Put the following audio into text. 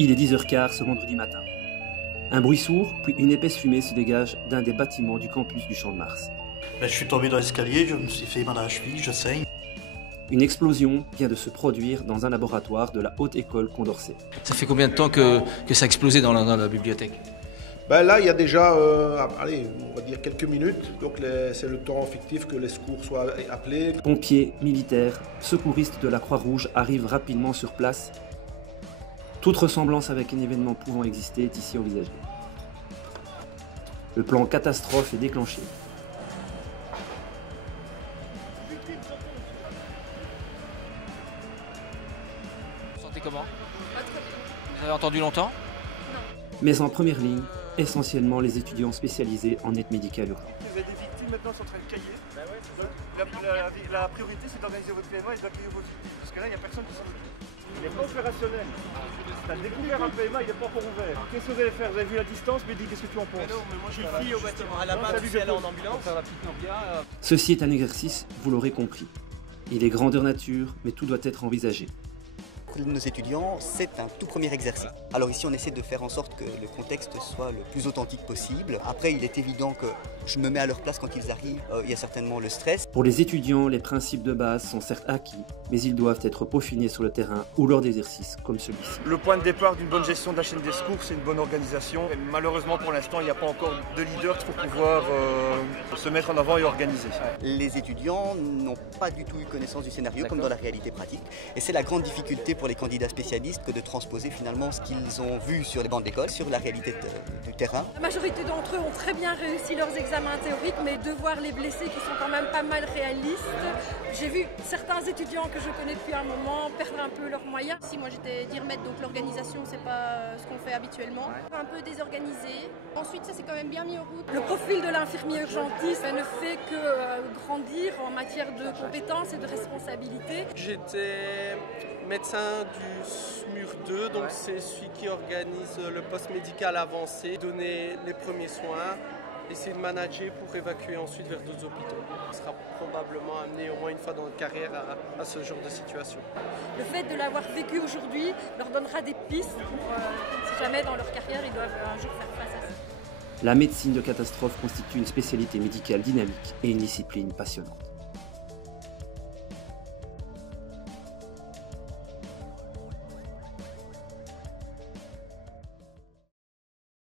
Il est 10h15 ce vendredi matin. Un bruit sourd, puis une épaisse fumée se dégage d'un des bâtiments du campus du Champ de Mars. Je suis tombé dans l'escalier, je me suis fait mal à la cheville, je saigne. Une explosion vient de se produire dans un laboratoire de la Haute École Condorcet. Ça fait combien de temps que ça a explosé dans la bibliothèque ? Là, il y a déjà, on va dire quelques minutes. Donc, c'est le temps fictif que les secours soient appelés. Pompiers, militaires, secouristes de la Croix-Rouge arrivent rapidement sur place. Toute ressemblance avec un événement pouvant exister est ici envisagée. Le plan catastrophe est déclenché. Vous sentez comment ? Vous avez entendu longtemps ? Mais en première ligne, essentiellement les étudiants spécialisés en aide médicale urgente. Vous avez des victimes maintenant qui sont en train de cailler. La priorité, c'est d'organiser votre PMA et d'accueillir vos victimes. Parce que là, il n'y a personne qui s'en occupe. Il n'est pas opérationnel. Tu as découvert un PMA, il n'est pas encore ouvert. Qu'est-ce que vous allez faire? Vous avez vu la distance, mais dis, qu'est-ce que tu en penses? Mais non, mais moi j'ai une fille au bâtiment. À la base, elle est en ambulance. Ceci est un exercice, vous l'aurez compris. Il est grandeur nature, mais tout doit être envisagé. Pour nos étudiants, c'est un tout premier exercice. Alors ici, on essaie de faire en sorte que le contexte soit le plus authentique possible. Après, il est évident que je me mets à leur place quand ils arrivent. Il y a certainement le stress. Pour les étudiants, les principes de base sont certes acquis, mais ils doivent être peaufinés sur le terrain ou lors d'exercices comme celui-ci. Le point de départ d'une bonne gestion de la chaîne des secours, c'est une bonne organisation. Et malheureusement, pour l'instant, il n'y a pas encore de leader pour pouvoir se mettre en avant et organiser. Les étudiants n'ont pas du tout eu connaissance du scénario comme dans la réalité pratique. Et c'est la grande difficulté pour les candidats spécialistes que de transposer finalement ce qu'ils ont vu sur les bancs d'école, sur la réalité du terrain. La majorité d'entre eux ont très bien réussi leurs examens théoriques, mais de voir les blessés qui sont quand même pas mal réalistes, j'ai vu certains étudiants que je connais depuis un moment perdre un peu leurs moyens. Si moi j'étais d'IRMED, donc l'organisation c'est pas ce qu'on fait habituellement. Un peu désorganisé. Ensuite ça s'est quand même bien mis en route. Le profil de l'infirmier urgentiste ne fait que grandir en matière de compétences et de responsabilités. J'étais médecin du SMUR 2, donc c'est celui qui organise le poste médical avancé, donner les premiers soins, essayer de manager pour évacuer ensuite vers d'autres hôpitaux. On sera probablement amené au moins une fois dans notre carrière à ce genre de situation. Le fait de l'avoir vécu aujourd'hui leur donnera des pistes pour, si jamais dans leur carrière ils doivent un jour faire face à ça. La médecine de catastrophe constitue une spécialité médicale dynamique et une discipline passionnante.